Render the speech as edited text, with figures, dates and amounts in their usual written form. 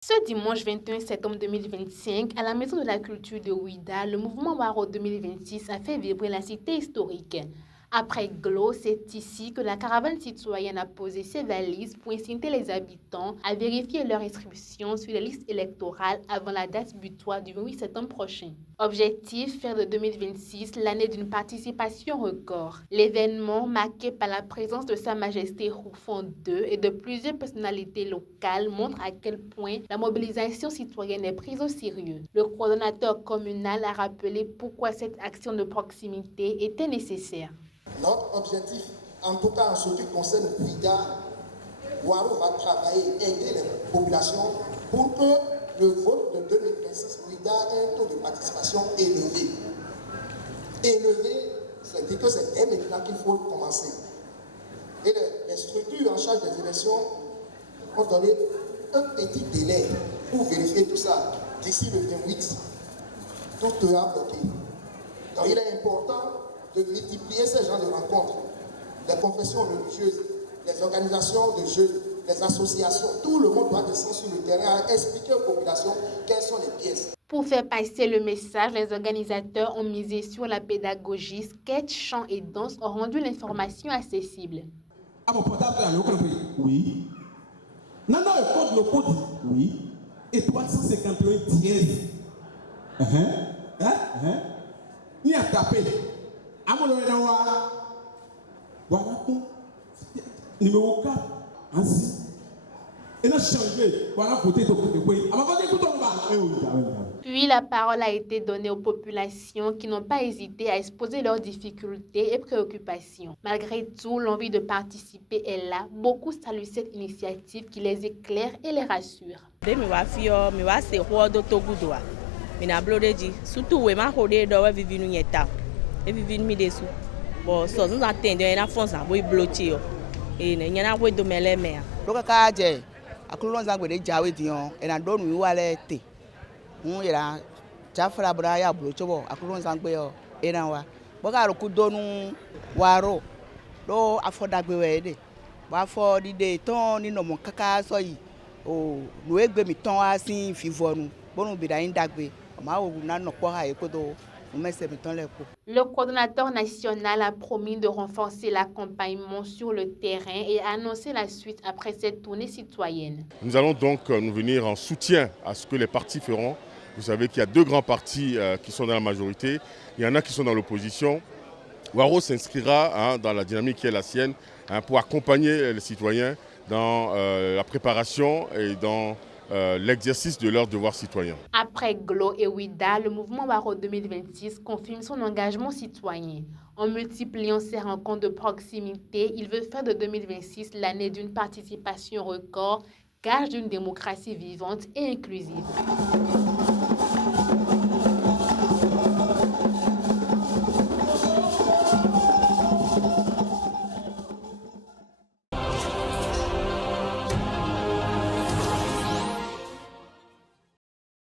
Ce dimanche 21 septembre 2025, à la Maison de la Culture de Ouidah, le mouvement Waro 2026 a fait vibrer la cité historique. Après Glo, c'est ici que la caravane citoyenne a posé ses valises pour inciter les habitants à vérifier leur inscription sur les listes électorales avant la date butoir du 28 septembre prochain. Objectif, faire de 2026 l'année d'une participation record. L'événement, marqué par la présence de Sa Majesté Roufon II et de plusieurs personnalités locales, montre à quel point la mobilisation citoyenne est prise au sérieux. Le coordonnateur communal a rappelé pourquoi cette action de proximité était nécessaire. Notre objectif, en tout cas en ce qui concerne Ouidah, Waro va travailler, aider les populations pour que le vote de 2026 Ouidah ait un taux de participation élevé. Élevé, c'est-à-dire que c'est dès maintenant qu'il faut commencer. Et les structures en charge des élections ont donné un petit délai pour vérifier tout ça. D'ici le 28, tout sera bloqué. Donc il est important de multiplier ces genres de rencontres, les confessions religieuses, les organisations de jeunes, les associations. Tout le monde doit descendre sur le terrain à expliquer aux populations quelles sont les pièces. Pour faire passer le message, les organisateurs ont misé sur la pédagogie, sketch, chant et danse ont rendu l'information accessible. À mon portable, oui. Non, le code, oui. Et 351 dièse. Ni à taper. À mon voilà pour numéro 4. Ainsi. Et là, changé. Voilà, côté de Puis la parole a été donnée aux populations qui n'ont pas hésité à exposer leurs difficultés et préoccupations. Malgré tout, l'envie de participer est là. Beaucoup saluent cette initiative qui les éclaire et les rassure. Akulon zangwe jawe dion ena donu wale te ira jafra bra ya blochobo akulon zangwe yo ena wa boga ro ku donu waro do afodagbe we de ba fo dide ton ni no mo kaka so yi o no egbe mi ton asin fivonu bonu bi da indagbe ma wo na no po ha ekodo. Le coordonnateur national a promis de renforcer l'accompagnement sur le terrain et a annoncé la suite après cette tournée citoyenne. Nous allons donc nous venir en soutien à ce que les partis feront. Vous savez qu'il y a deux grands partis qui sont dans la majorité. Il y en a qui sont dans l'opposition. Waro s'inscrira dans la dynamique qui est la sienne pour accompagner les citoyens dans la préparation et dans l'exercice de leurs devoirs citoyens. Après Glo et Ouidah, le mouvement Waro 2026 confirme son engagement citoyen. En multipliant ses rencontres de proximité, il veut faire de 2026 l'année d'une participation record, gage d'une démocratie vivante et inclusive.